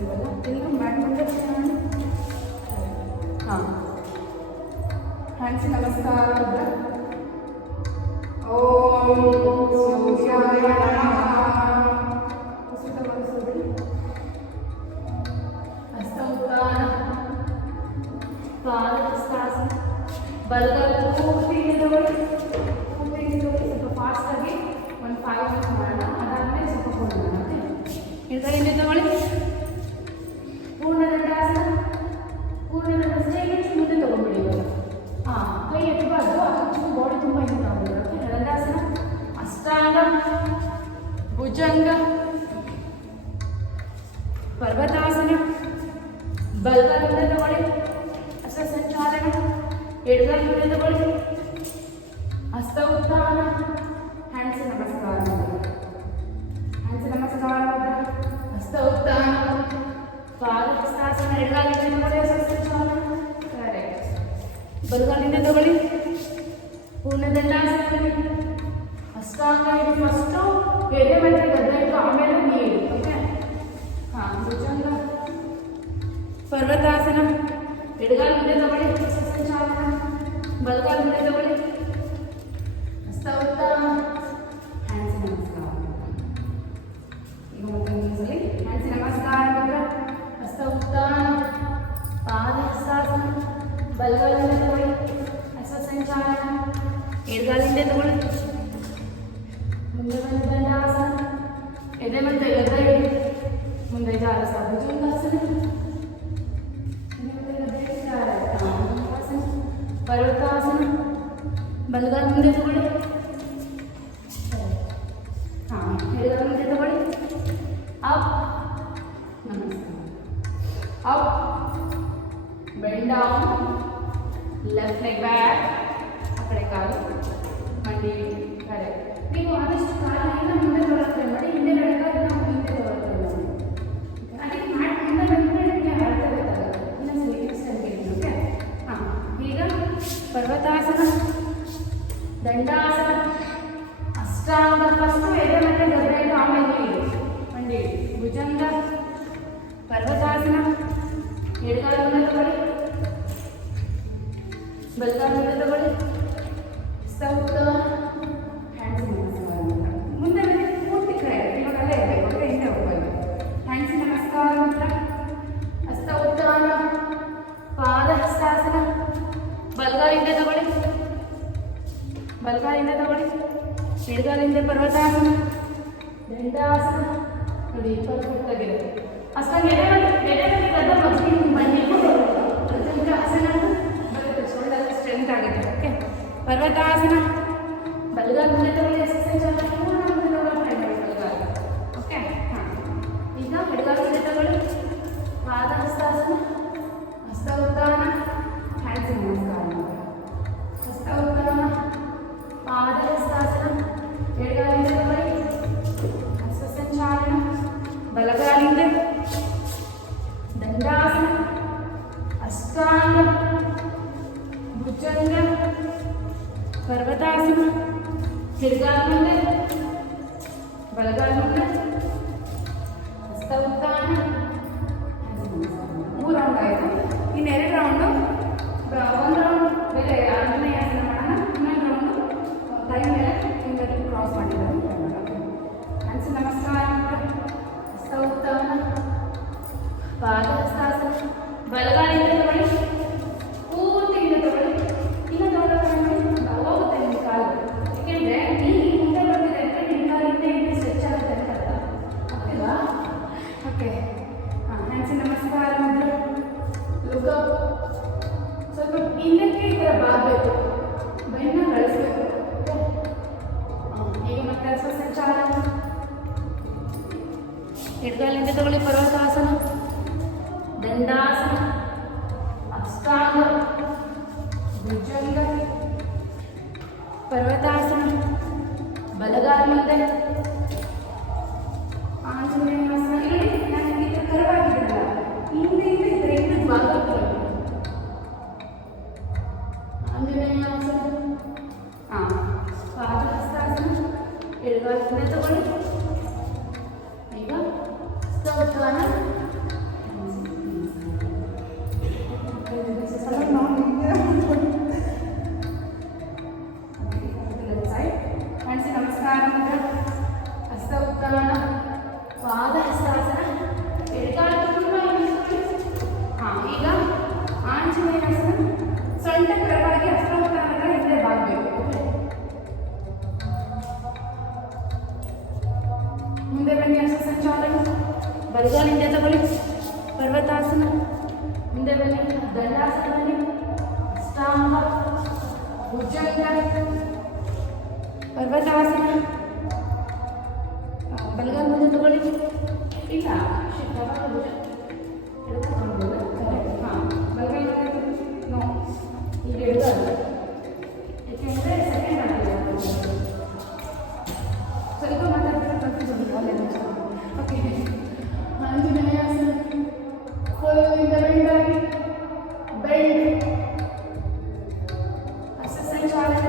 ಮಾಡ್ತಿರ್ತೀವಲ್ಲ ಎಲ್ಲರೂ ಮಾಡ್ಕೊಂಡ್ರೆ ಹಾಂ ಹ್ಯಾಂಡ್ಸ್ ನಮಸ್ಕಾರ. ಓಂ ಸೂರ್ಯಾಯ ನಮಃ. ಉಸಿತಗೊಳಿಸಬೇಡಿ. ಹಸ್ತ ಉತ್ಥಾನ ಪಾದಹಸ್ತಾಸನ. ಬಲಗಾಲ ಪೂರ್ತಿ ತಗೊಳ್ಳಿ, ಸ್ವಲ್ಪ ಫಾಸ್ಟಾಗಿ ಒಂದು 5 ಮಿನಿಟ್ಸ್ ಮಾಡೋಣ. ಅದಾದಮೇಲೆ ಸ್ವಲ್ಪ ಕೊಡೋಣ. ಎಡಗೈಯಿಂದ ತಗೊಳ್ಳಿ. ಪೂರ್ಣದಂಡಾಸನ. ಪೂರ್ಣದಂಡಾಸನ ಇಲ್ಲಿ ಮುಂದೆ ತಗೊಂಡ್ಬಿಡಿ ಇವಾಗ. ಕೈ ಎತ್ತಬಾರ್ದು, ಅದು ಬಾಡಿ ತುಂಬ ಹಿಂದೆ ತಗೊಂಡ್ಬಿಡಿ. ದಂಡಾಸನ, ಅಷ್ಟಾಂಗ, ಭುಜಂಗ, ಪರ್ವತಾಸನ. ಬಲಗಾಲಿಂದ ತಗೊಳ್ಳಿ, ಹಸ್ತ ಸಂಚಾಲನ. ಎಡಗಾಲಿಂದ ತಗೊಳ್ಳಿ, ಹಸ್ತ ಉತ್ಥಾನ, ಹ್ಯಾಂಡ್ಸ್ ನಮಸ್ಕಾರ. ಹ್ಯಾಂಡ್ಸ್ ನಮಸ್ಕಾರ, ಹಸ್ತ ಉತ್ಥಾನ, ಪಾದಹಸ್ತಾಸನ. ಎಡಗಾಲಿಂದ ತಗೊಳ್ಳಿ, ಹಸ್ತ ಸಂಚಾಲನ. ಕರೆಕ್ಟ್. ಬಲಗಾಲಿಂದ ತಗೊಳ್ಳಿ, ಪೂರ್ಣದಂಡಾಸನ. ಅಷ್ಟಾಂಗ ಇದು ಫಸ್ಟು ಎದೆ ಮತ್ತೆ ಗದ್ದೆ ಇಟ್ಟು ಆಮೇಲೆ ನೀರು. ಓಕೆ ಹಾಂ. ಭುಜಂಗ, ಪರ್ವತಾಸನ. ಎಡಗಾಲ ಮುಂದೆ ತಗೊಳ್ಳಿ, ಹಸ್ತ ಸಂಚಾಲನ. ಬಲಗಾಲ ಮುಂದೆ ತಗೊಳ್ಳಿ, ಹಸ್ತ ಉತ್ಥಾನ, ಹ್ಯಾಂಡ್ಸ್ ನಮಸ್ಕಾರ. ಈಗ ಮತ್ತೆ ನಿಲ್ಲಿಸಲಿ. ಹ್ಯಾಂಡ್ಸ್ ನಮಸ್ಕಾರ ಅಂದ್ರೆ ಹಸ್ತ ಉತ್ಥಾನ, ಪಾದಹಸ್ತಾಸನ. ಬಲಗಾಲಿಂದ ತಗೊಳ್ಳಿ, ಹಸ್ತ ಸಂಚಾಲನ. ಎಡಗಾಲಿಂದ ತಗೊಳ್ಳಿ, ಮುಂದೆ ಬಂದು ದಂಡಾಸನ. ಎದೆ ಮತ್ತೆ ಗದ್ದೆ ಇಡಿ, ಮುಂದೆ ಜಾರಸ. ಭುಜಂಗಾಸನ, ಪರ್ವತಾಸನ. ಬಲಗಾಲ ಮುಂದೆ ತಗೊಳ್ಳಿ. ಹಾಂ. ಎಡಗಾಲ ಮುಂದೆ ತಗೊಳ್ಳಿ. ಅಪ್, ನಮಸ್ಕಾರ. Up, bend down, left leg back. ಆ ಕಡೆ ಕಾಲು ಮಂಡಿ ಕಡೆ. ನೀವು ಆದಷ್ಟು ಕಾಲಿನ ಮುಂದೆ ತೊಗೊಳ್ತೇವೆ ಮಾಡಿ, ಹಿಂದೆ ನಡೆದಾಗ ನಾವು ಹಿಂದೆ ತೊಗೊಳ್ತೇವೆ ನೋಡಿ. ಅದಕ್ಕೆ ಮಾಡಿ ಮುಂದೆ ಬಂದರೆ ನಿಮಗೆ ಅರ್ಥ ಗೊತ್ತಾಗುತ್ತೆ. ಇನ್ನೊಂದು ಎಕ್ಸ್ಟೆಂಡ್. ಓಕೆ ಹಾಂ. ಈಗ ಪರ್ವತಾಸನ, ದಂಡಾಸನ, ಅಷ್ಟಾಂಗ. ಫಸ್ಟು ಎದೆ ಮತ್ತೆ ಗದ್ದೆ ಇಟ್ಟು ಆಮೇಲೆ ಇಡಿ, ಮಂಡಿ ಇಡಿ. ಭುಜಂಗ, ಪರ್ವತಾಸನ. ಎಡಗಾಲಿಂದ ತಗೊಳ್ಳಿ, ಬಲಗಾಲಿಂದ ತಗೊಳ್ಳಿ, ಹಸ್ತ ಉತ್ಥಾನ, ಹ್ಯಾಂಡ್ಸ್ ನಮಸ್ಕಾರ. ಮುಂದೆ ಪೂರ್ತಿ ಕೈ ಇವಾಗ ಅಲ್ಲೇ ಇರಬೇಕು. ಓಕೆ ಹಿಂದೆ ಹೋಗಲ್ಲ. ಹ್ಯಾಂಡ್ಸ್ ನಮಸ್ಕಾರ ಮಾತ್ರ. ಹಸ್ತ ಉತ್ಥಾನ, ಪಾದಹಸ್ತಾಸನ. ಬಲಗಾಲಿಂದ ತಗೊಳ್ಳಿ, ಬಲಗಾಲಿಂದ ತಗೊಳ್ಳಿ. ಎಡಗಾಲಿಂದ ಪರ್ವತಾಸನ, ದಂಡಾಸನ. ನೋಡಿ ಪರ್ಫೆಕ್ಟ್ ಆಗಿದೆ. ಅಷ್ಟಾಗಿ ಎಡೆ ಗದ್ದೆ ಮಜ್ಜಿಗೆ ಬನ್ನಿ ತನಕ ಆಸನ ಬರುತ್ತೆ. ಶೋಲ್ಡರ್ ಸ್ಟ್ರೆಂತ್ ಆಗುತ್ತೆ. ಓಕೆ ಪರ್ವತಾಸನ. ಬಲಗಾಲ ಮುಂದೆ ತಗೊಳ್ಳಿ, ಹಸ್ತ ಸಂಚಾಲನ. ಮುಂದೆ ತಗೊಳ್ಳಿ, ಟ್ರೈ ಮಾಡಿ ಬಲಗಾಲ. ಓಕೆ ಹಾಂ. ಈಗ ಎಡಗಾಲಿಂದ ತಗೊಳ್ಳಿ, ಪಾದಹಸ್ತಾಸನ, ಹಸ್ತ ಉತ್ಥಾನ, ಹ್ಯಾಂಡ್ಸ್ ನಮಸ್ಕಾರ. ಹಸ್ತ ಉತ್ಥಾನ, ಪಾದಹಸ್ತಾಸನ. ಎಡಗಾಲಿಂದ ತಗೊಳ್ಳಿ, ಹಸ್ತ ಸಂಚಾಲನ. ಬಲಗಾಲಿಂದ ದಂಡಾಸನ, ಅಷ್ಟಾಂಗ, ಭುಜಂಗ, ಪರ್ವತಾಸನ. ಎಡಗಾಲ ಮುಂದೆ, ಬಲಗಾಲ ಮುಂದೆ, ಹಸ್ತ ಉತ್ಥಾನ. 3 ರೌಂಡ್ ಆಯಿತು. ಇನ್ನು 2 ರೌಂಡು. 1 ರೌಂಡ್ ಬೇರೆ ಆಂಜನೇಯಾಸನ ಮಾಡೋಣ. ಇನ್ನೊಂದು ರೌಂಡು ಕೈ ಮೇಲೆ ಫಿಂಗರ್ ಕ್ರಾಸ್ ಮಾಡಿದ್ದಾರೆ. ಹ್ಯಾಂಡ್ಸ್ ನಮಸ್ಕಾರ, ಹಸ್ತ ಉತ್ಥಾನ, ಪಾದಹಸ್ತಾಸನ. ಬಲಗಾಲಿಂದ ತಗೊಳ್ಳಿ, ಪೂರ್ತಿ ಹಿಂದೆ ತಗೊಳ್ಳಿ. ಇನ್ನು ತಗೊಳ್ಳೋದು ಹೋಗುತ್ತೆ ನಿಮ್ಮ ಕಾಲು. ಏಕೆಂದರೆ ನೀವು ಮುಂದೆ ಬರ್ತಿದೆ ಅಂದರೆ ನಿಮ್ಮ ಕಾಲಿಂದ ಇನ್ನೂ ಸ್ಟ್ರೆಚ್ ಆಗುತ್ತೆ ಅಂತ ಅರ್ಥ. ಆಗ್ತಿಲ್ವಾ? ಓಕೆ ಹಾಂ. ಹ್ಯಾಂಡ್ಸ್ ನಮಸ್ಕಾರ ಮಾತ್ರ. Look up. ಸ್ವಲ್ಪ ಹಿಂದಕ್ಕೆ ಈ ಥರ ಬಾಗಬೇಕು, ಬೆನ್ನ ಕಳಿಸ್ಬೇಕು. ಈಗ ಮತ್ತೆ ಹಸ್ತ ಸಂಚಾಲನ. ಎಡಗಾಲಿಂದ ತಗೊಳ್ಳಿ, ಪರ್ವತಾಸನ, ದಂಡಾಸನ, ಅಷ್ಟಾಂಗ, ಭುಜಂಗ, ಪರ್ವತಾಸನ. ಬಲಗಾಲ ಮುಂದೆ, ಆಂಜನೇಯಾಸನ. ಇಲ್ಲಿ ನಾನು ಈ ಥರ ಕರ್ವಾಗಿದ್ದೀನಲ್ಲ, ಹಿಂದೆಯಿಂದ ಈ ಥರ ಹಿಂದೆ ಭಾಗ ಆಂಜನೇಯಾಸನ. ಹಾಂ. ಪಾದಹಸ್ತಾಸನ. ಎಡಗಾಲಿಂದ ತಗೊಳ್ಳಿ. ಈಗ ಹಸ್ತ ಉತ್ಥಾನ, ದಂಡಾಸನದಲ್ಲಿ ಅಷ್ಟಾಂಗ ಭುಜಂಗ ಪರ್ವತಾಸನ. ಬಲಗಾಲ ಮುಂದೆ ತಗೊಳ್ಳಿ. ಇಲ್ಲ ಭುಜ ಎಡ್ಕೊಂಡು ಕರೆಕ್ಟ್. ಹಾಂ, ಬಲಗಾಲ ನೋ, ಈಗ ಎಡ್ಗಾಲ. ಯಾಕೆಂದರೆ ಸೆಕೆಂಡ್ ಆಗ್ತದೆ, ಸ್ವಲ್ಪ ಮಾತಾಡ್ತಾರೆ ಕನ್ಫ್ಯೂಸ್ ಅಲ್ಲೇ. ಓಕೆ, ಆಂಜನೇಯಾಸನ ಫುಲ್ ಇಂದ ಬೆಂಡ್ ಆಗಿ ಬೆಂಡ್ ಹಸ್ತಸಂಚಾಲನ.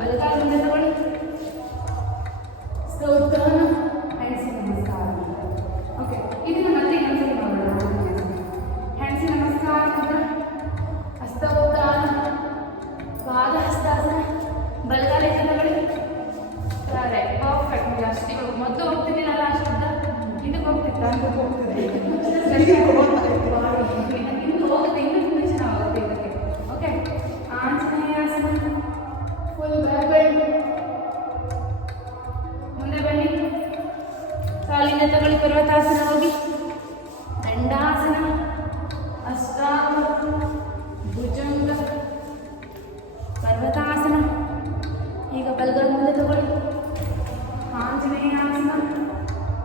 ಬಲಗಾಲ ಮುಂದೆ ತಗೊಳ್ಳಿ. ಉತ್ಥಾನ ಹ್ಯಾಂಡ್ಸಿ ನಮಸ್ಕಾರ. ಓಕೆ, ಇದನ್ನು ಮತ್ತೆ ಇನ್ನೊಂದ್ಸರಿ ಮಾಡೋಣ. ಹ್ಯಾಂಡ್ಸಿ ನಮಸ್ಕಾರ ಅಂತ ಹಸ್ತ ಉತ್ಥಾನ, ಪಾದ ಹಸ್ತಾಸನ, ಬಲಗಾಲ ಎತ್ತಿ ತಗೊಳ್ಳಿ. Correct, perfect. ಅಷ್ಟು ಇವಾಗ ಮೊದಲು ಹೋಗ್ತಿದ್ದೀನಲ್ಲ ಆ ಶಬ್ದ ಇದಕ್ಕೆ ಹೋಗ್ತಿತ್ತು ಅಂತ ಹೋಗ್ತದೆ. ಇನ್ನು ಹೋಗುತ್ತೆ, ಇನ್ನೂ ತುಂಬ ಚೆನ್ನಾಗುತ್ತೆ ಇದಕ್ಕೆ. Okay, Anjaneyasana full back bend. ಮುಂದೆ ಬನ್ನಿ, ಕಾಲಿಂದ ತಗೊಳ್ಳಿ. ಪರ್ವತಾಸನ ಹೋಗಿ ದಂಡಾಸನ, ಅಷ್ಟಾಂಗ ಭುಜಂಗ ಪರ್ವತಾಸನ. ಈಗ ಬಲಗಾಲ ಮುಂದೆ ತಗೊಳ್ಳಿ. Anjaneyasana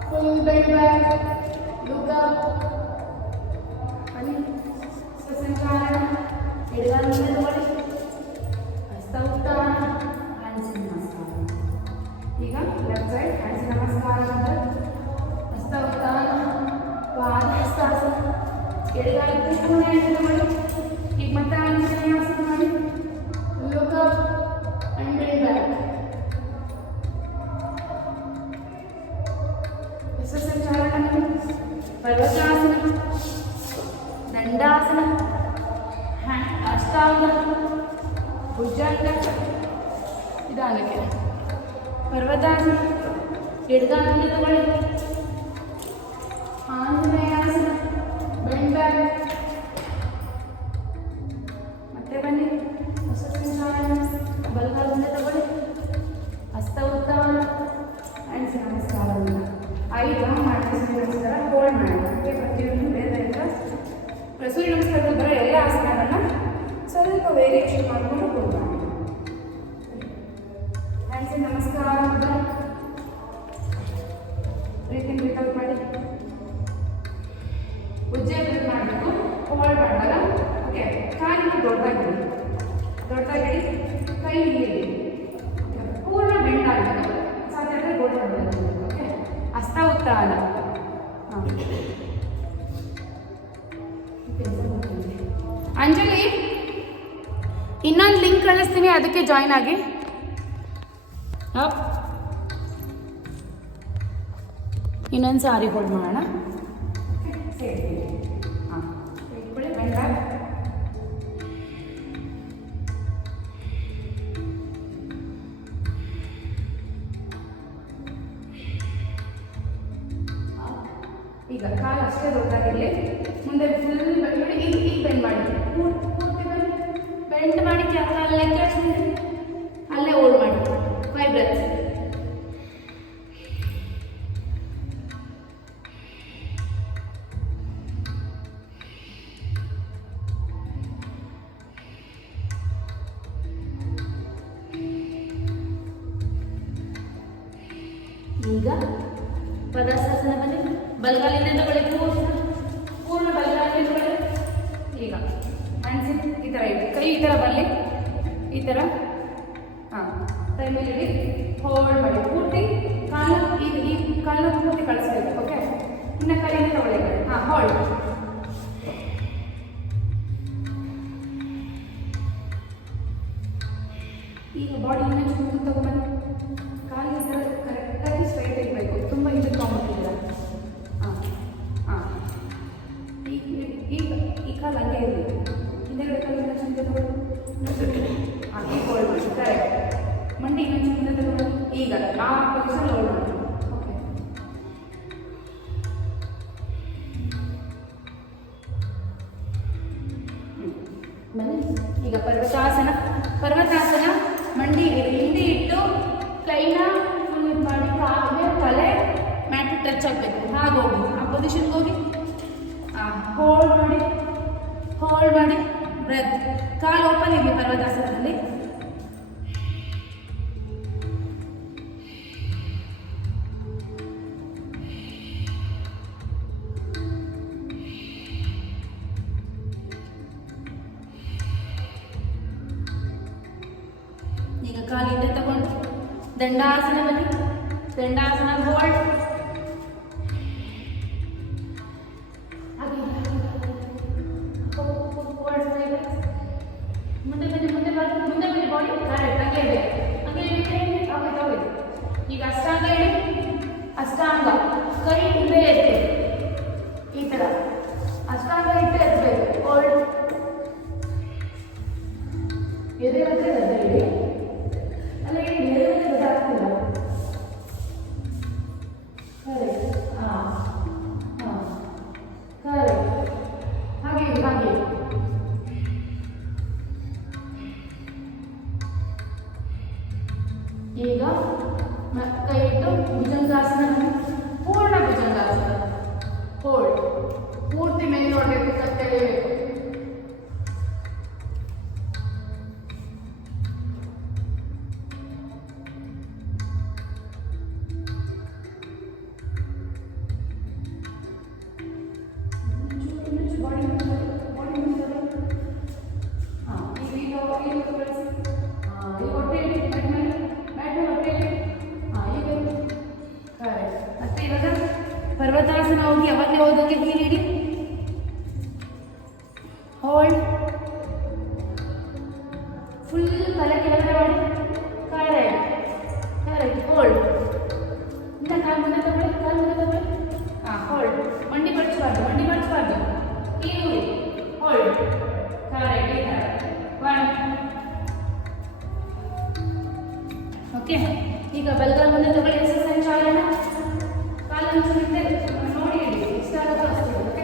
full bend back, look up. ಬನ್ನಿ, ಸ್ವಸಂಚಾಲನ. ಎಡಗಾಲ ಮುಂದೆ ತಗೊಳ್ಳಿ. ಹಸ್ತ ಉತ್ಥಾನ, ಹ್ಯಾಂಡ್ಸ್ ನಮಸ್ಕಾರ. ಈಗ ಲೆಫ್ಟ್ ಸೈಡ್ ಹ್ಯಾಂಡ್ಸ್ ನಮಸ್ಕಾರ ಅಂತ ಹಸ್ತ ಉತ್ಥಾನ, ಪಾದ ಹಸ್ತಾಸನ, ಎಡಗಾಲ ಪೂರ್ಣ ಎತ್ತಿ ತಗೊಳ್ಳಿ. ಈಗ ಮತ್ತೆ ಆಂಜನೇಯಾಸನ ಮಾಡಿ look up and bend back. ಸ್ವಸಂಚಾಲನ, ಪರ್ವತಾಸನ, ದಂಡಾಸನ, ಅಷ್ಟಾಂಗ ಭುಜಂಗ. ನಿಧಾನಕ್ಕೆ ಪರ್ವತಾಸನ. ಎಡಗಾಲ ಮುಂದೆ ತಗೊಳ್ಳಿ. Anjaneyasana bend back. ಮತ್ತೆ ಬನ್ನಿ, ಸ್ವಸಂಚಾಲನ. ಬಲಗಾಲ ಮುಂದೆ ತಗೊಳ್ಳಿ. ಹಸ್ತ ಉತ್ಥಾನ, ಹ್ಯಾಂಡ್ಸ್ ನಮಸ್ಕಾರ. 5 ರೌಂಡ್ ಮಾಡ್ತೀವಿ. ಸೂರ್ಯ ನಮಸ್ಕಾರ ಹೋಲ್ಡ್ ಮಾಡಿ. ಪ್ರತಿಯೊಂದು ಬೇರೆ ಸೂರ್ಯ ನಮಸ್ಕಾರದಲ್ಲಿ ಬರೋ ಎಲ್ಲ ಆಸನಗಳನ್ನ ಸ್ವಲ್ಪ ವೇರಿಯೇಷನ್ ಮಾಡಿಕೊಂಡು ಹೋಲ್ಡ್ ಮಾಡಿ. ಹ್ಯಾಂಡ್ಸ್ ನಮಸ್ಕಾರ ಅಂತ ಬ್ರೀತಿಂಗ್ ಬ್ರೀತ್ ಮಾಡಿ. ಉಜ್ಜೆ ಬ್ರೀತ್ ಮಾಡಬೇಕು, ಹೋಲ್ಡ್ ಮಾಡುವಾಗ. ಓಕೆ, ಕಾಲಿನ ದೊಡ್ಡದಾಗಿಡಿ, ದೊಡ್ಡದಾಗಿಡಿ. ಕೈ ಇಲ್ಲಿದೆ, ಪೂರ್ಣ ಬೆಂಡ್ ಆಗಬೇಕು. ಸಾಧ್ಯ ಆದರೆ ಗೋಲ್ಡ್ ಮಾಡಬೇಕು. ಓಕೆ, ಹಸ್ತ ಉತ್ಥಾನ. ಹಾಂ, ಅಂಜಲಿ ಇನ್ನೊಂದು ಲಿಂಕ್ ಕಳಿಸ್ತೀನಿ, ಅದಕ್ಕೆ ಜಾಯ್ನ್ ಆಗಿ. ಇನ್ನೊಂದು ಸಾರಿ ಹೋಲ್ಡ್ ಮಾಡೋಣ. ಹಾಂ, ಇಟ್ಕೊಳ್ಳಿ. Bend back. ಈಗ ಕಾಲು ಅಷ್ಟೇ ದೊಡ್ಡದಾಗಿರಲಿ. ಮುಂದೆ ಫುಲ್ ನೋಡಿ. ಈಗ ಬೆಂಡ್ ಮಾಡಿ, ಪೂರ್ತಿ ಬೆಂಡ್ ಮಾಡಿ. ಅಲ್ಲೇ ಕೇಳಿಸ್ತೀನಿ, ಅಲ್ಲೇ ಹೋಲ್ಡ್ ಮಾಡಿ. 5 ಬ್ರೆತ್. ಈಗ ಪದಾಸಾಸನ ಬನ್ನಿ. ಬಲಗಾಲಿಂದ ತಗೊಳ್ಳಿ. ಪೂರ್ಣ ಬಲಗಾಲಿಂದ ತಗೊಳ್ಳಿ. ಈಗ ಹ್ಯಾಂಡ್ಸ್ ಈ ಥರ ಇದೆ, ಕೈ ಈ ಥರ ಬರಲಿ, ಈ ಥರ. ಹಾಂ, ಕೈ ಮೇಲೆ ಇಡಿ, ಹೋಲ್ಡ್ ಮಾಡಿ. ಪೂರ್ತಿ ಕಾಲು ಈ ಕಾಲನ್ನ ಪೂರ್ತಿ ಕಳಿಸ್ಬೇಕು. ಓಕೆ, ಇನ್ನು ಕೈಯಿಂದ ತಗೊಳ್ಳಿ. ಹಾಂ, ಹೋಲ್ಡ್. ಈಗ ಬಾಡಿ ಇನ್ನೊಂದು ಮುಂದೆ ತಗೊಂಡ್ಬನ್ನಿ. ಕಾಲು ಈ ಥರ ಕರೆಕ್ಟಾಗಿ ಸ್ಟ್ರೈಟ್ ಇರಬೇಕು, ತುಂಬ ಹಿಂದಕ್ಕೆ ತೊಗೊಂಡ್ಬಿಟ್ಟಿದ್ದೀರ. ಹಾಂ ಹಾಂ, ಈ ಕಾಲು ಹಂಗೆ ಇರಲಿ. ಹಿಂದೆಗಡೆ ಕಾಲು ಇನ್ನೊಂದು ಮುಂದೆ ತಗೊಳ್ಳಿ. ಹಾಂ, ಈಗ ಹೋಲ್ಡ್ ಮಾಡಿ. ಕರೆಕ್ಟ್. ಮಂಡಿ ಇನ್ನೊಂದು ಮುಂದೆ ತಗೊಳ್ಳಿ. ಈಗ ಆ ಪೊಸಿಷನ್ ಹೋಲ್ಡ್ ಮಾಡಿ. ಓಕೆ, ಬನ್ನಿ. ಈಗ ಪರ್ವತಾಸನ. ಪರ್ವತಾಸನ ಮಂಡಿ ಹಿಂದೆ ಇಟ್ಟು ಕೈನ ಫುಲ್ ಮಾಡಿ, ತಲೆ ಮ್ಯಾಟ್ ಟಚ್ ಆಗಬೇಕು. ಹಾಗೆ ಹೋಗಿ ಆ ಪೊಸಿಷನ್ಗೆ ಹೋಗಿ. ಹೋಲ್ಡ್ ಮಾಡಿ. ಹೋಲ್ಡ್ ಮಾಡಿ ಬ್ರೆತ್. ಕಾಲು ಓಪನ್ ಇರಲಿ ಪರ್ವತಾಸನದಲ್ಲಿ. ಈಗ ಕಾಲಿಂದ ತಗೊಂಡು ದಂಡಾಸನ ಬನ್ನಿ. ದಂಡಾಸನ ಹೋಲ್ಡ್. ಮುಂದೆ ಬನ್ನಿ ಬಾಡಿ ಕರೆಕ್ಟ್ ಹಂಗೆ ಇದೆ. ಈಗ ಅಷ್ಟಾಂಗ ಇಡಿ. ಅಷ್ಟಾಂಗ ಕೈ ಹಿಂದೆ ಎತ್ತಿ ಈ ತರ ಅಷ್ಟಾಂಗ ಇಟ್ಟು ಎತ್ತಬೇಕು. ಹೋಲ್ಡ್. ಎದೆ ಮತ್ತೆ ಗದ್ದೆ ಇಡಿ. ಅಲ್ಲ ಎದೆ ಗೊತ್ತಾಗ್ತಿಲ್ಲ. ಕರೆಕ್ಟ್. ಕರೆಕ್ಟ್. ಹಾಗೆ ಈಗ ಕೈ ಇಟ್ಟು ಭುಜಂಗಾಸನ, ಪೂರ್ಣ ಭುಜಂಗಾಸನ. ಹೋಲ್ಡ್. ಪೂರ್ತಿ ಮೇಲೆ ನೋಡಬೇಕು, ಕತ್ತಲೆಬೇಕು. ಮತ್ತೆ ಇವಾಗ ಪರ್ವತಾಸನ ಹೋಗಿ ಅವಾಗಲೇ ಹೋದಂಗೆ ಹೀರಿಡಿ. ಹೋಲ್ಡ್. ಫುಲ್ ತಲೆ ಕೆಳಗಡೆ ಮಾಡಿ. ಕರೆಕ್ಟ್. ಹೋಲ್ಡ್. ಇಂದ ಕಾಲು ಮುಂದೆ ತಗೊಳ್ಳಿ. ಹೋಲ್ಡ್. ಮಂಡಿ ಮಡಚಬಾರ್ದು. ಹೀರಿ. ಹೋಲ್ಡ್. ಕರೆಕ್ಟ್. ಈ ಥರ 1. ಓಕೆ. ಈಗ ಬಲಗಾಲ ಮುಂದೆ ತಗೊಳ್ಳಿ. ಎಕ್ಸರ್ಸೈಸ್ ಮಾಡೋಣ. ಕಾಲನ್ನು ಹಿಂದೆ ನೋಡಿ ಇಡಿ. ಎಷ್ಟಾಗುತ್ತೋ ಅಷ್ಟು. ಓಕೆ.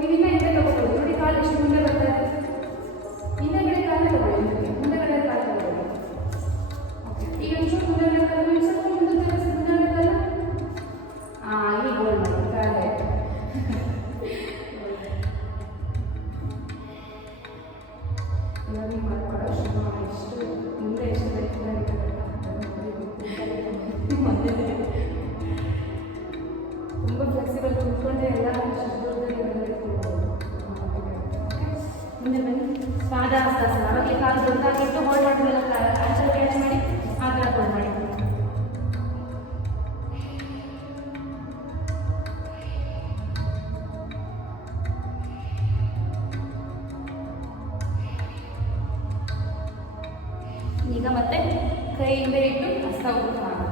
ನೀವಿನ್ನ ಹಿಂದೆ ತಗೋಬೋದು. ನೋಡಿ ಕಾಲು ಎಷ್ಟು ಮುಂದೆ ಬರ್ತಾ ಇದೆ. ಹಿಂದೆಗಡೆ ಕಾಲು ತಗೊಳ್ಳಿ. ಮುಂದೆಗಡೆ ಕಾಲು ತಗೊಳ್ಳಿ. ಓಕೆ. ಈಗ ಒಂಚೂರು ಮುಂದೆಗಡೆ ಕಾಲು ಸ್ವಲ್ಪ ಮುಂದೆ ತರಿಸಿ. ಮುಂದೆಗಡೆ ಕಾಲು ಈಗ ಹೋಲ್ಡ್ ಮಾಡಿ. ಕಾಲೇ ಇವಾಗ ಮಾಡ್ಕೊಡೋ ಶುರು ಮಾಡಿ. ಎಷ್ಟು ಮುಂದೆ ಎಷ್ಟು ತುಂಬ ಫ್ಲೆಕ್ಸಿಬಲ್ ಕೂತ್ಕೊಂಡೆ ಎಲ್ಲ ಮುಂದೆ ಬನ್ನಿ. ಪಾದಾಹಸ್ತಾಸನ. ಅವಾಗಲೇ ಕಾಲು ದೊಡ್ಡದಾಗಿಟ್ಟು ಹೋಲ್ಡ್ ಮಾಡಿದ್ರಲ್ಲ, ಆಚೆ ಕ್ಯಾಚ್ ಮಾಡಿ ಆ ಥರ ಹೋಲ್ಡ್ ಮಾಡಿ. ಈಗ ಮತ್ತೆ ಕೈ ಹಿಂದೆ ಇಟ್ಟು ಹಸ್ತ ಉಪಯೋಗ ಮಾಡಿ.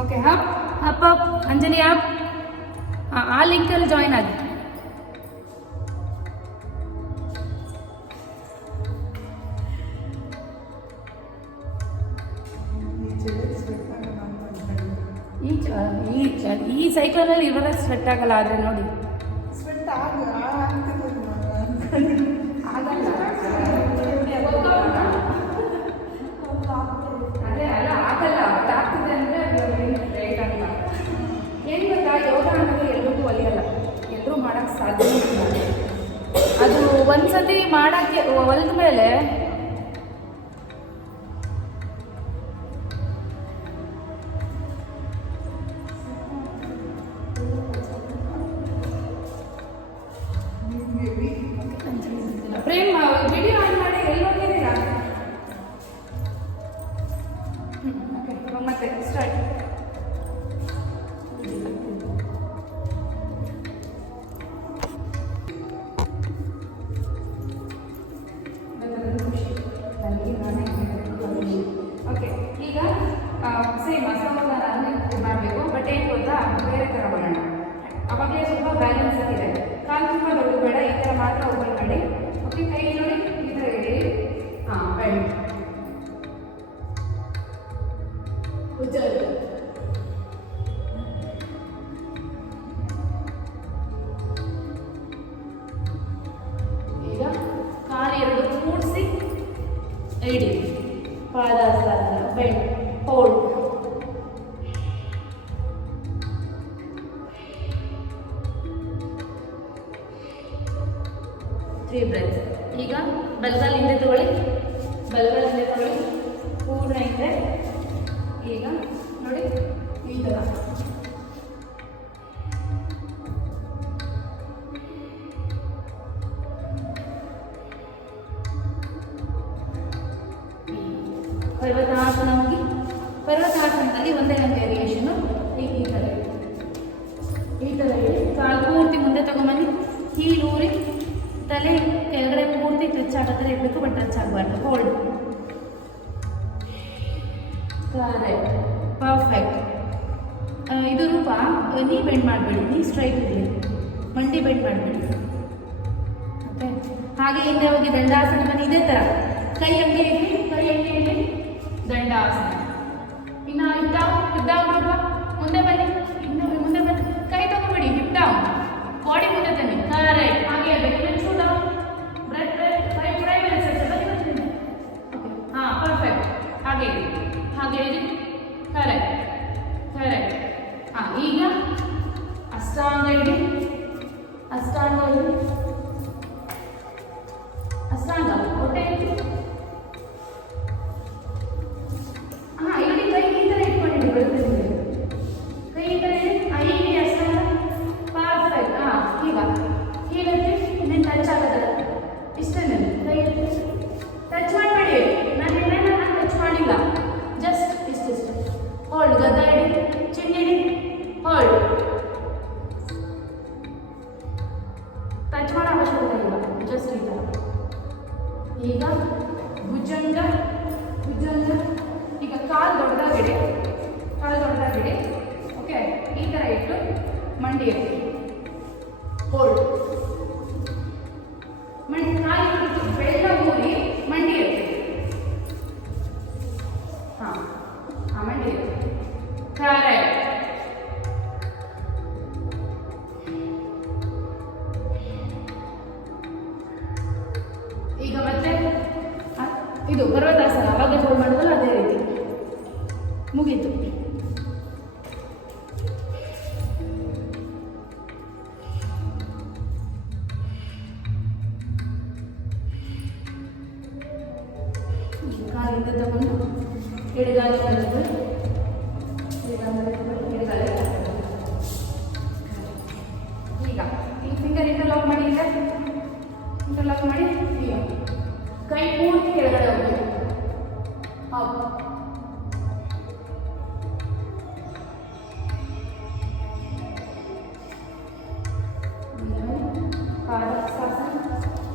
ಓಕೆ. Up Anjali up. ಆ ಲಿಂಕಲ್ಲಿ ಜಾಯಿನ್ ಆಗಿ. ಈ ಸೈಕಲಲ್ಲಿ ಇವಾಗ ಸ್ವೆಟ್ ಆಗಲ್ಲ. ಆದರೆ ನೋಡಿ ಆಗಲ್ಲ. ಅದೇ ಅಲ್ಲ ಆಗಲ್ಲ. ಆಗ್ತಿದೆ ಅಂದರೆ ಲೇಟ್ ಆಗಲ್ಲ. ಏನು ಗೊತ್ತಾ, ಯೋಗ ಅನ್ನೋದು ಎಲ್ರಿಗೂ ಒಲಿಯಲ್ಲ. ಎಲ್ಲರೂ ಮಾಡೋಕ್ಕೆ ಸಾಧ್ಯ ಇಲ್ಲ. ಅದು ಒಂದ್ಸತಿ ಮಾಡೋಕ್ಕೆ ಒಲಿದ ಮೇಲೆ ಪ್ರೇಮ್ ವಿಡಿಯೋ ಆನ್ ಮಾಡಿ. ಎಲ್ಲಿ ಹೋಗಿದ್ದೀರಾ? ಓಕೆ. ಮತ್ತೆ ಸ್ಟಾರ್ಟ್. ಖುಷಿ ಇಡಿ, ಪಾದ ಬೆಂಡ್, ಹೋಲ್ಡ್. Three breath. ಈಗ ಬಲಗಾಲ ಹಿಂದೆ ತಗೊಳ್ಳಿ, ಬಲಗಾಲ ಹಿಂದೆ ತಗೊಳ್ಳಿ, ಪೂರ್ಣ ಹಿಂದೆ. ಈಗ ನೋಡಿ ಈ ಥರ ಪರ್ವತಾಸನ ಹೋಗಿ, ಪರ್ವತಾಸನದಲ್ಲಿ ಒಂದೇ ಒಂದು ವೇರಿಯೇಷನು ಈ ಥರ ಇದೆ. ಕಾಲು ಪೂರ್ತಿ ಮುಂದೆ ತಗೊಂಬನ್ನಿ, ಹೀಲ್ ಊರಿ ತಲೆ ಕೆಳಗಡೆ ಪೂರ್ತಿ ಟಚ್ ಆಗೋ ಥರ ಇರಬೇಕು, ಬಟ್ ಟಚ್ ಆಗಬಾರ್ದು. ಹೋಲ್ಡ್. Correct, perfect. ಇದು ರೂಪ, ನೀ ಬೆಂಡ್ ಮಾಡಬೇಡಿ, ನೀ ಸ್ಟ್ರೈಟ್ ಇರಲಿ, ಮಂಡಿ ಬೆಂಡ್ ಮಾಡಬೇಡಿ. ಓಕೆ, ಹಾಗೆ ಹಿಂದೆ ಹೋಗಿ ದಂಡಾಸನ ಬನ್ನಿ. ಇದೇ ಥರ ಕೈ ಹಂಗೆ ಇರಲಿ, ಕೈ ಹಂಗೆ ಇರಲಿ, ದಂಡಾಸನ. ಇನ್ನು ಹಿಪ್ ಡೌನ್ ರೂಪ, ಮುಂದೆ ಬನ್ನಿ, ಇನ್ನು ಮುಂದೆ ಬನ್ನಿ, ಕೈ ತಗೋಬೇಡಿ, ಹಿಪ್ ಡೌನ್, ಬಾಡಿ ಮುಂದೆ ತನ್ನಿ. ಕರೆಕ್ಟ್, ಹಾಗೆ ಇರಬೇಕು. Next down, breath breath, five ಬನ್ನಿ. ಹಾಂ, ಪರ್ಫೆಕ್ಟ್. ಹಾಗೆ ಇರಿ, ಹಾಗೆ ಇರಿ. Correct, correct. ಹಾಂ, ಈಗ ಅಷ್ಟಾಂಗ ಇಡಿ, ಅಷ್ಟಾಂಗ ಇಡಿ, ಅಷ್ಟಾಂಗ ಹೊಟ್ಟೆ ಇಡಿ. ಹಾಂ, ಇಡಿ. ಕೈ ಈ ಥರ ಇಟ್ಕೊಂಡಿಡಿ, ಬರುತ್ತದೆ ಕೈ ಈ ಥರ ಇಡಿ. ಈಗ ಅಷ್ಟಾಂಗ ಪರ್ಫೆಕ್ಟ್. ಹಾಂ, ಈಗ ಹೀಗಂತೆ ಇನ್ನೇನು ಟಚ್ ಆಗೋದಲ್ಲ, ಇಷ್ಟೇ. ಕೈ ಟಚ್ ಮಾಡಬೇಡಿ, ನಾನು ಟಚ್ ಮಾಡಿಲ್ಲ, ಜಸ್ಟ್ ಇಷ್ಟಿಷ್ಟು. ಹೋಲ್ಡ್, ಗದ್ದ ಇಡಿ, ಚಿನ್ನಿಡಿ, ಹೋಲ್ಡ್. ಟಚ್ ಮಾಡೋ ಅವಶ್ಯಕತೆ ಇಲ್ಲ, ಜಸ್ಟ್ ಈ ಥರ. ಈಗ ಭುಜಂಗ, ಭುಜಂಗ. ಈಗ ಕಾಲು ದೊಡ್ಡದಾಗಿಡಿ, ಕಾಲು ದೊಡ್ಡದಾಗಿಡಿ. ಓಕೆ, ಈ ಥರ ಇಟ್ಟು ಮಂಡಿ ಎತ್ತಿ, ಹೋಲ್ಡ್. ಮಂಡಿ ಕಾಲು ಇಟ್ಟು ಬೆಳ್ಳ ಊರಿ ಮಂಡಿ ಎತ್ತಿ. ಹಾಂ, ಹಾಂ, ಮಂಡಿ ಎತ್ತಿ. ಕರೆಕ್ಟ್. ಈಗ ಮತ್ತೆ ಇದು ಪರ್ವತಾಸನ, ಅವಾಗ ಜೋಡ್ ಮಾಡೋದಲ್ಲ, ಅದೇ ರೀತಿ ಮುಗೀತು. ಕಾಲಿಂದ ತಗೊಂಡು ಎಡಗಾಲ ತಗೊಳ್ಳಿ, ಎಡಗಾಲ. ಈಗ ಈ ಫಿಂಗರ್ ಇಂಟರ್ಲಾಕ್ ಮಾಡಿ, ಇಂಟರ್ಲಾಕ್ ಮಾಡಿ. ಈಗ ಕೈ ಪೂರ್ತಿ ಕೆಳಗಡೆ ಹೋಗಿ ಅಪ್. ಪಾದಾಸಾಸನ,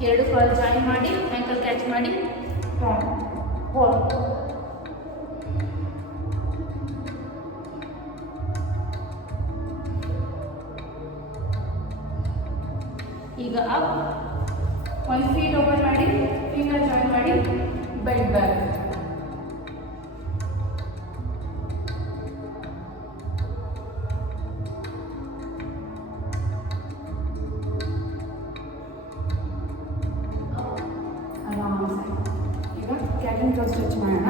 ಎರಡು ಕಾಲು ಜಾಯಿನ್ ಮಾಡಿ, ಆ್ಯಂಕಲ್ ಕ್ಯಾಚ್ ಮಾಡಿ, ಹೋಲ್ಡ್. ಈಗ ಅಪ್, ಒಂದು ಫೀಟ್ ಓಪನ್ ಮಾಡಿ, ಫಿಂಗರ್ ಜಾಯಿನ್ ಮಾಡಿ, ಬೆಂಡ್ ಬ್ಯಾಕ್. ಆರಾಮ್ಸೆ. ಈಗ ಕ್ಯಾಬಿನ್ ಕ್ಲಾಸ್ ಸ್ಟ್ರೆಚ್ ಮಾಡೋಣ.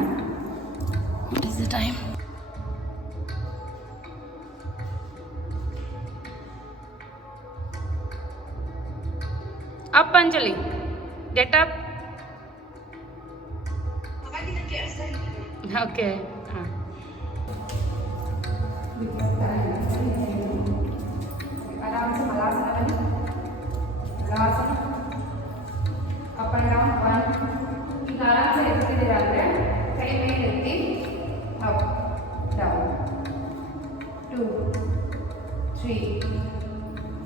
What is the time? Up Anjali, get up. Okay. आराम से मलासना बनी, मलासना, up and down, one. ಈಗ ಆರಾಮ್ से ಎತ್ತಿದ್ದೀರಾದ್ರೆ ಕೈ ಮೇಲೆ ಎತ್ತಿ, up, down, 2, 3,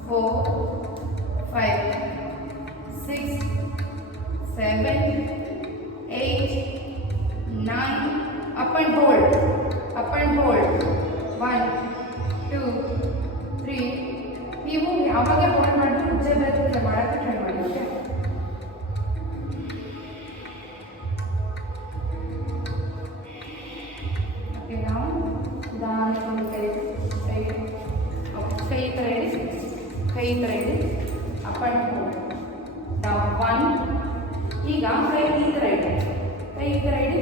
4, 5, 6, 7, 8, 9, up and hold, 1, 2, 3. ನೀವು ಯಾವಾಗ ಹೋಲ್ಡ್ ಮಾಡಿದ್ರೆ ಉಜ್ಜೆ ಬ್ರೆತ್ ಮಾಡೋಕ್ಕೆ ಟ್ರೈ ಮಾಡಿ. Okay, okay. ನಾವು ನಿಧಾನವಾಗಿ ಕೈ ಥರ ಇಡಿ, ಕೈ ಥರ ಇಡಿ, ಅಪ್ ಅಂಡ್ ಹೋಲ್ಡ್. ಡೌನ್, 1. ಈಗ ಕೈ ಈ ಥರ ಇಡಿ, ಕೈ ಈ ಥರ ಇಡಿ.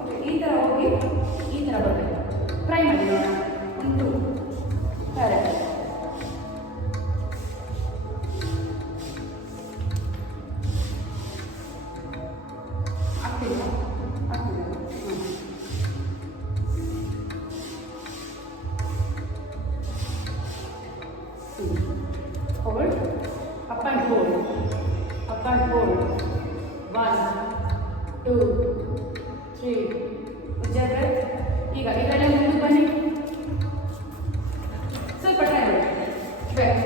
ಓಕೆ, ಈ ಥರ ಹೋಗಿ ಈ ಥರ ಬರಬೇಕು. ಟ್ರೈ ಮಾಡಿ ನೋಡೋಣ. 1 2 ಕರೆಕ್ಟ್. ಆಗ್ತಿಲ್ಲ ಆಗ್ತಿಲ್ಲ. Hold, up and hold, up and hold. 1 2 3. ಉಜ್ಜಾ breath. ಈಗ ಇದೆಲ್ಲ ಮುಂದೆ ಬನ್ನಿ. ಸ್ವಲ್ಪ ಟೈಮ್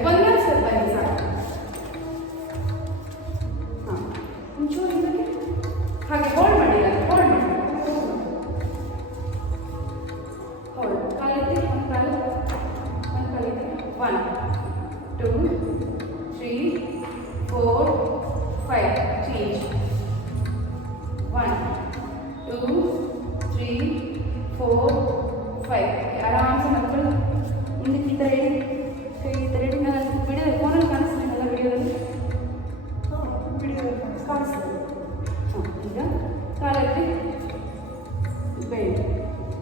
ಒಂದೇ ಸ್ವಲ್ಪ ಬನ್ನಿ ಸಾಕು. ಹಾಂ, ಒಂಚೂರು ಇದಕ್ಕೆ ಹಾಗೆ ಹೋಲ್ಡ್ ಮಾಡಿ. ಹೋಲ್ಡ್ ಮಾಡಿ. ಹೋಲ್ಡ್. ಕಾಲಿದ್ದೆ ಒಂದು ಕಾಲಿದ್ದೆ 1 2 3 4 5. ಚೇಂಜ್. 1 2 3 4 5. ಆರಾಮ್ से ಮಕ್ಕಳು ಮುಂದಕ್ಕೆ ಈ ಥರ ಇಡಿ. ಕೈ ಈ ಥರ ಇಡಿ. ನಾನು ವಿಡಿಯೋ ಫೋನಲ್ಲಿ ಕಾಣಿಸ್ತೀನಲ್ಲ, ವಿಡಿಯೋದಲ್ಲಿ ಕಾಣಿಸ್ತದೆ. ಹಾಂ, ಈಗ ಕಾಲಕ್ಕೆ ಬೆಂಡ್.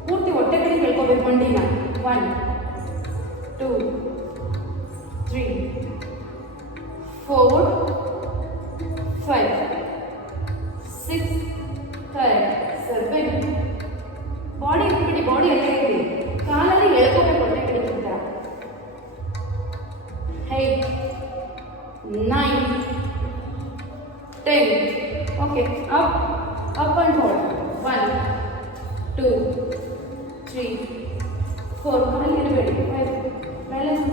ಪೂರ್ತಿ ಹೊಟ್ಟೆ ಕಡೆ ಕೇಳ್ಕೋಬೇಕು ಮಂಡಿನ. 1 2 3 4 5 6 7. ಬಾಡಿ ಇಟ್ಬಿಡಿ. ಬಾಡಿ ಅಲ್ಲೇ ಇಡಿ. ಕಾಲಲ್ಲಿ ಎಳ್ಕೋಬೇಕು ಹೊಟ್ಟೆ ಕಡೆ ಈ ಥರ. 8 9 10. Okay, up and hold. 1 2 3 4. ಕಾಲಲ್ಲಿ ಇಡಬೇಡಿ. 5 ಬ್ಯಾಲೆನ್ಸ್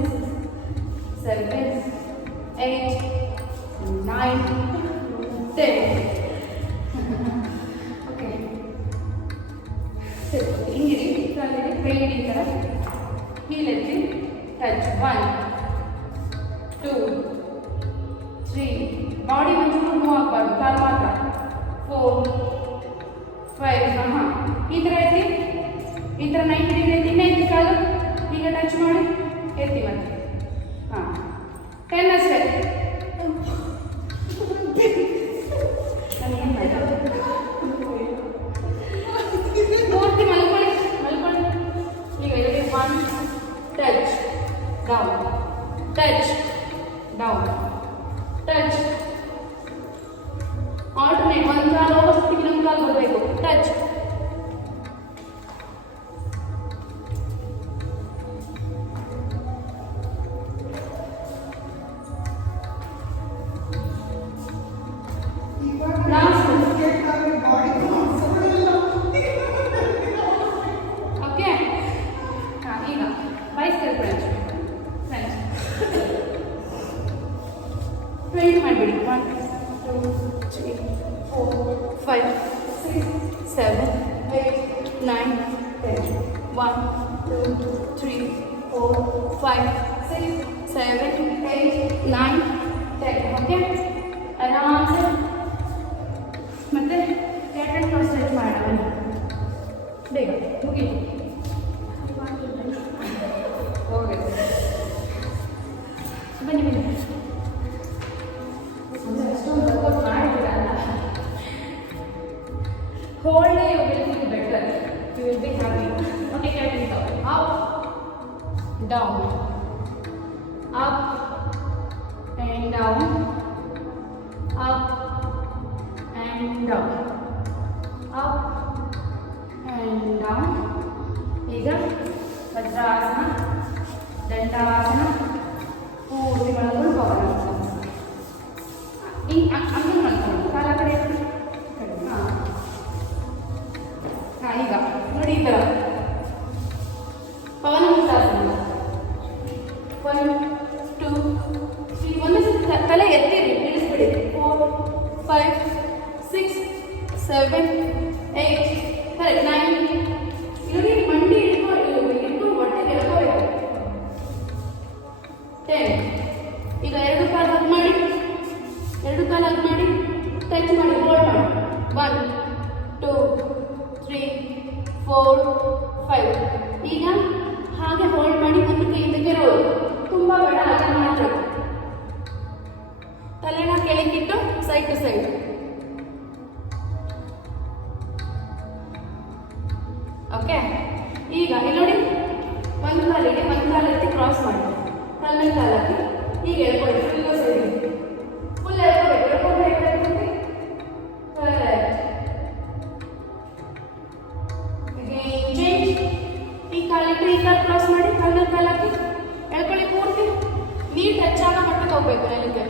6 7 8 9 10. ಓಕೆ, ಸರಿ. ಹಿಂಗಿಡಿ. ಕಾಲಿಡಿ. ಕೈ ಹಿಡಿ ಈ ಥರ. ಹೀಲ್ ಎತ್ತಿ ಟಚ್. 1 2 3. ಬಾಡಿ ಒಂಚೂರು ಮೂವ್ ಆಗಬಾರ್ದು, ಕಾಲು ಮಾತ್ರ. 4 5. ಹಾಂ, ಈ ಥರ ಎತ್ತಿ. ಈ ಥರ 90 ಡಿಗ್ರಿ ಎತ್ತಿ. ಇನ್ನೇ ಎತ್ತಿ ಕಾಲು. ಈಗ ಟಚ್ ಮಾಡಿ ಎತ್ತಿ ಮತ್ತೆ. ಹಾಂ, 10 ಅಷ್ಟೇ. ಪೂರ್ತಿ ಮಲ್ಕೊಳ್ಳಿ. ಈಗ ಇಲ್ಲಿ 1 touch down, touch down, touch. Alternate. ಒಂದು ಕಾಲು ಹೋಗೋಷ್ಟು ಇನ್ನೊಂದು ಕಾಲು ಬರಬೇಕು. ಟಚ್. ಓಕೆ, ಹಾಂ. ಈಗ ಬೈಸ್ಕಲ್ ಫ್ರೆಂಚ್ ಟ್ರೈ ಮಾಡಿಬಿಡಿ. 1 2 3 4 5 6 7 8 9 10. 1 2 3 4 5 6 7 8 9 10. ಓಕೆ, ಆರಾಮ್ಸೆ ಮತ್ತೆ ಕ್ಯಾಟ್ ಆ್ಯಂಡ್ ಕ್ರಾಸ್ ಸ್ಟ್ರೆಚ್ ಮಾಡೋಣ. ಬೇಗ ಮುಗೀತು. ಓಕೆ, ಬನ್ನಿ ಬನ್ನಿ. ಅಷ್ಟೊಂದು workout ಮಾಡಿಬಿಡಲ್ಲ. whole day you will feel better. You will be happy. Okay, cat and cow. Up, down, up and down, up and down, up and down. ಈಗ ವಜ್ರಾಸನ, ದಂಡಾಸನ ಪೂರ್ತಿ ಮಾಡ್ಕೊಂಡು ಪವನಾಸನ. ಹಂಗೆ ಮಾಡ್ಕೊಂಡು ಕಾಲ ಕಡೆ. ಹಾಂ ಹಾಂ. ಈಗ ನೋಡಿ ಈ ಥರ ಪವನಾಸನ. 1 2 3. ಒಂದೇ ತಲೆ ಎತ್ತಿರಿ, ಇಳಿಸ್ಬಿಡಿ. 4 5 6 7 8. ಕರೆಕ್ಟ್. 9. ಇಲ್ಲಿ ಮಂಡಿ ಇಟ್ಕೊಂಡು ಹೊಟ್ಟೆಗೆ ಎಳ್ಕೋಬೇಕು. 10. ಈಗ ಎರಡು ಕಾಲು ಹಗ್ ಮಾಡಿ, ಟಚ್ ಮಾಡಿ, ಹೋಲ್ಡ್ ಮಾಡಿ. 1 2 3 4 5. ಈಗ ಹಾಗೆ ಹೋಲ್ಡ್ ಮಾಡಿ ಮುಂದಕ್ಕೆ ಹಿಂದಕ್ಕೆ ರೋಲ್. ತುಂಬ ಬೇಡ, ಹಾಗೆ ಮಾತ್ರ. ತಲೆನ ಕೆಳಗಿಟ್ಟು ಸೈಡ್ ಟು ಸೈಡ್. ಕಾಲು ಹಾಕಿ ಈಗ ಹೇಳ್ಕೊಳ್ಳಿ ಫುಲ್ ಸೈಡ್ ಫುಲ್ ಹೇಳ್ಕೊಬೇಕು. ಹೇಳ್ಕೊಂಡು ಹೇಗೆ ಹೇಳ್ಕೊಳ್ತೀವಿ? ಕರೆಕ್ಟ್. Again change. ಈ ಕಾಲಿಟ್ಟು ಈ ಕಾಲು ಕ್ರಾಸ್ ಮಾಡಿ ಕಾಲಲ್ಲಿ ಕಾಲು ಹಾಕಿ ಹೇಳ್ಕೊಳ್ಳಿ ಪೂರ್ತಿ. ನೀ ಟಚ್ ಆಗೋ ಮಟ್ಟಕ್ಕೆ ಹೋಗ್ಬೇಕು ನೆಲಕ್ಕೆ.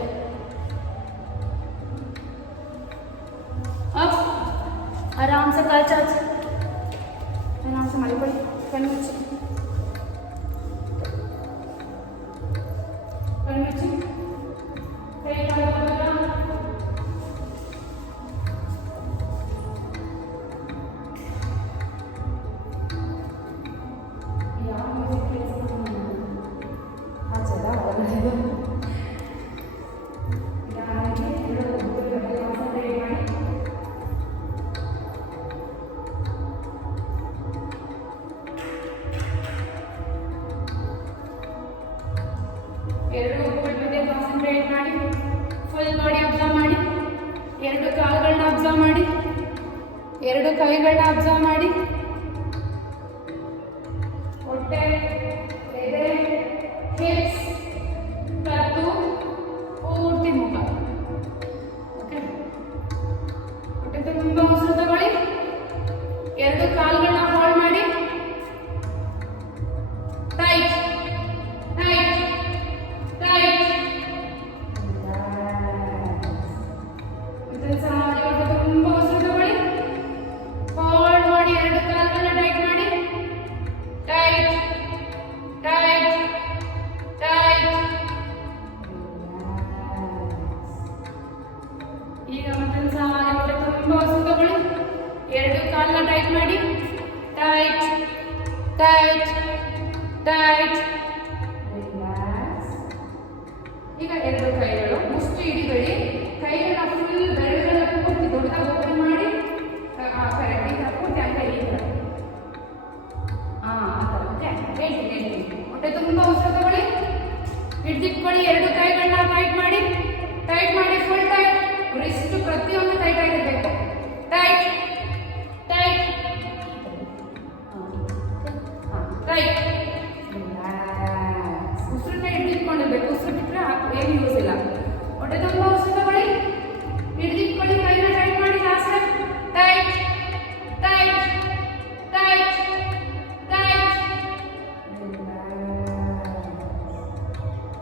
ಅಪ್ आराम से काल चाच आराम से मालिक पड़ी कन मुच्छी ಎರಡು ಒಬ್ಬರ ಮೇಲೆ ಕಾನ್ಸಂಟ್ರೇಟ್ ಮಾಡಿ. ಫುಲ್ ಬಾಡಿ ಅಬ್ಸರ್ವ್ ಮಾಡಿ. ಎರಡು ಕಾಲುಗಳನ್ನ ಅಬ್ಸರ್ವ್ ಮಾಡಿ. ಎರಡು ಕೈಗಳನ್ನ ಅಬ್ಸರ್ವ್ ಮಾಡಿ. ಹೊಟ್ಟೆ, ಎದೆ, ಹಿಪ್ಸ್, ಕತ್ತು, ಪೂರ್ತಿ ಮುಖ. ಓಕೆ, ಹೊಟ್ಟೆ ತುಂಬ ಉಸಿರು ತಗೊಳ್ಳಿ. ಎರಡು ಕಾಲುಗಳನ್ನ ಹೋಲ್ಡ್ ಮಾಡಿ. Tight tight tight. ಇದನ್ನ ಸಮಾಜ ಹೊಟ್ಟೆ ತುಂಬ ಉಸಿರು ತಗೊಳ್ಳಿ. ಹೋಲ್ಡ್ ಮಾಡಿ. ಎರಡು ಕಾಲುಗಳನ್ನ ಟೈಟ್ ಮಾಡಿ. Tight tight tight. ಈಗ ಮತ್ತೆ ಸಮಾಜ ಹೊಟ್ಟೆ ತುಂಬ ಉಸಿರು ತಗೊಳ್ಳಿ. ಎರಡು ಕಾಲನ್ನ ಟೈಟ್ ಮಾಡಿ. Tight tight tight. ರಿಲ್ಯಾಕ್ಸ್. ಈಗ ಎರಡು ಕೈಗಳು ಮುಷ್ಟಿ ಹಿಡಿಬೇಡಿ. ಕೈಗಳನ್ನ ಫುಲ್ ಬೆರಳುಗಳನ್ನ ಪೂರ್ತಿ ದೊಡ್ಡದಾಗಿ ಓಪನ್ ಮಾಡಿ. ಕರೆಕ್ಟ್. ಈ ಥರ ಪೂರ್ತಿ ಅಂಗೈ ಈ ಥರ ಆ ಥರ. ಓಕೆ, ಹೇಳ್ತೀನಿ. ಹೊಟ್ಟೆ ತುಂಬ ಉಸಿರು ತಗೊಳ್ಳಿ. ಹಿಡ್ದಿಟ್ಕೊಳ್ಳಿ. ಎರಡು ಕೈಗಳನ್ನ ಟೈಟ್ ಮಾಡಿ. ಟೈಟ್ ಮಾಡಿ. Full tight. ರಿಸ್ಟ್ ಪ್ರತಿಯೊಂದು ಟೈಟ್ ಆಗಿರಬೇಕು. Tight tight tight. ಉಸಿರನ್ನ ಹಿಡಿದಿಟ್ಕೊಂಡಿರ್ಬೇಕು. ಉಸಿರು ಬಿಟ್ಟರೆ ಏನು ಯೂಸ್ ಇಲ್ಲ. ಹೊಟ್ಟೆ ತುಂಬ ಉಸಿರು ತಗೊಳ್ಳಿ. ಹಿಡಿದಿಟ್ಕೊಳ್ಳಿ. ಕೈನ ಟೈಟ್ ಮಾಡಿ. Last tight tight tight tight.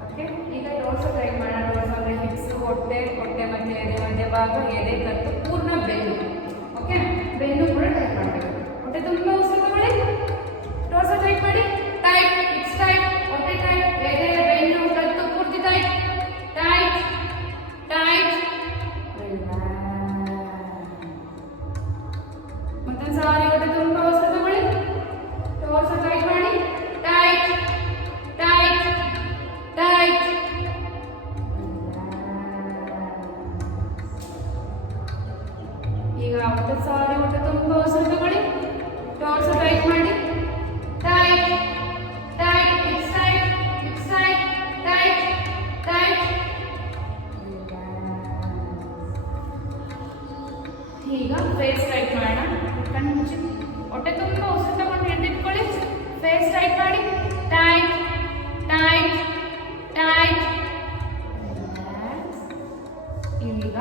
Okay, ಈಗ ಟೋರ್ಸೋ ಟ್ರೈ ಮಾಡೋಣ. ಟೋರ್ಸೋ ಅಂದರೆ ಹಿಪ್ಸ್, ಹೊಟ್ಟೆ, ಹೊಟ್ಟೆ ಮತ್ತೆ ಎದೆ ಮಧ್ಯಭಾಗ, ಎದೆ ಕತ್ತು, ಪೂರ್ಣ ಬೆನ್ನು. ಓಕೆ, ಬೆನ್ನು ಕೂಡ ಟೈಟ್ ಮಾಡಬೇಕು. ಹೊಟ್ಟೆ ತುಂಬ ಉಸಿರು ತಗೊಳ್ಳಿ. ಟೋರ್ಸೋ ಟೈಟ್ ಮಾಡಿ. ಟೈಟ್. ಹಿಪ್ಸ್ ಟೈಟ್, ಹೊಟ್ಟೆ ಟೈಟ್, ಎದೆ, ಬೆನ್ನು, ಕತ್ತು ಪೂರ್ತಿ ಟೈಟ್ ಟೈಟ್ ಟೈಟ್. ಮತ್ತೊಂದು ಸಾರಿ ಹೊಟ್ಟೆ ತುಂಬ ಉಸಿರು ತಗೊಳ್ಳಿ. ಟೋರ್ಸೋ ಟೈಟ್ ಮಾಡಿ. Tight tight tight. ಈಗ ಮತ್ತೆ ಸಾರಿ ಹೊಟ್ಟೆ ತುಂಬ ಉಸಿರು ತಗೊಳ್ಳಿ. ಟೋರ್ಸೋ ಟೈಟ್ ಮಾಡಿ. Tight tight. Hips tight, hips tight, tight tight. ಈಗ ಫೇಸ್ ಟೈಟ್ ಮಾಡೋಣ. ಕಣ್ಣು ಮುಚ್ಚಿ ಹೊಟ್ಟೆ ತುಂಬ ಉಸಿರು ತಗೊಂಡು ಹಿಡಿದಿಟ್ಕೊಳ್ಳಿ. ಫೇಸ್ ಟೈಟ್ ಮಾಡಿ. Tight tight tight. ಈಗ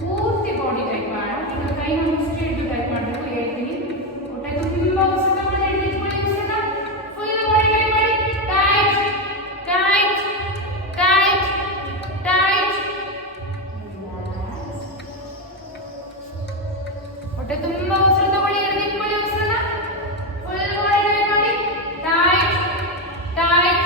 ಪೂರ್ತಿ ಬಾಡಿ ಟೈಟ್ ಮಾಡೋಣ. ಈಗ ಕೈನ ಮುಚ್ಚಿ ಹಿಡಿದು ಟೈಟ್ ಮಾಡಬೇಕು. ಹೇಳ್ತೀನಿ. ಹೊಟ್ಟೆ ತುಂಬ ಉಸಿರು ತಗೊಂಡು ಹಿಡಿದಿಟ್ಕೊಳ್ಳಿ. ಉಸಿರನ್ನ ಫುಲ್ ಬಾಡಿ ಟೈಟ್ ಮಾಡಿ. Tight tight tight tight. ಹೊಟ್ಟೆ ತುಂಬ ಉಸಿರು ತಗೊಳ್ಳಿ. ಹಿಡಿದಿಟ್ಕೊಳ್ಳಿ. ಉಸಿರನ್ನ ಫುಲ್ ಬಾಡಿ ಟೈಟ್ ಮಾಡಿ. ಟೈಟ್ ಟೈಟ್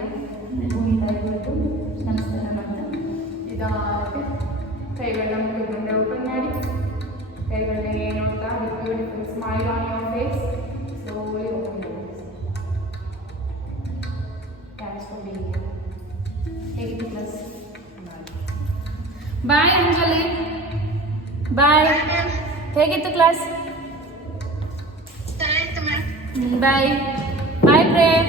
ಕೈನ ಭೂಮಿತಾಯಿಗೂ ನಮಸ್ಕಾರ ಮಾಡ್ತಾ ಇದಾಗುತ್ತೆ. ಕೈಗಳನ್ನ ಮುಗಿ ಮುಂದೆ ಓಪನ್ ಮಾಡಿ, ಕೈಗಳನ್ನ ನೋಡ್ತಾ beautiful smile on your face. Slowly open ಮಾಡಿ. Thanks for being here. ಹೇಗಿತ್ತು ಕ್ಲಾಸ್? ಬಾಯ್ ಅಂಜಲಿ. ಬಾಯ್. ಹೇಗಿತ್ತು ಕ್ಲಾಸ್? ಬಾಯ್. ಬಾಯ್ ಪ್ರೇಮ್.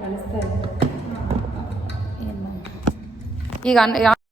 ಕಳಿಸ್ತಾ ಇದ್ದಾರೆ. ಈಗ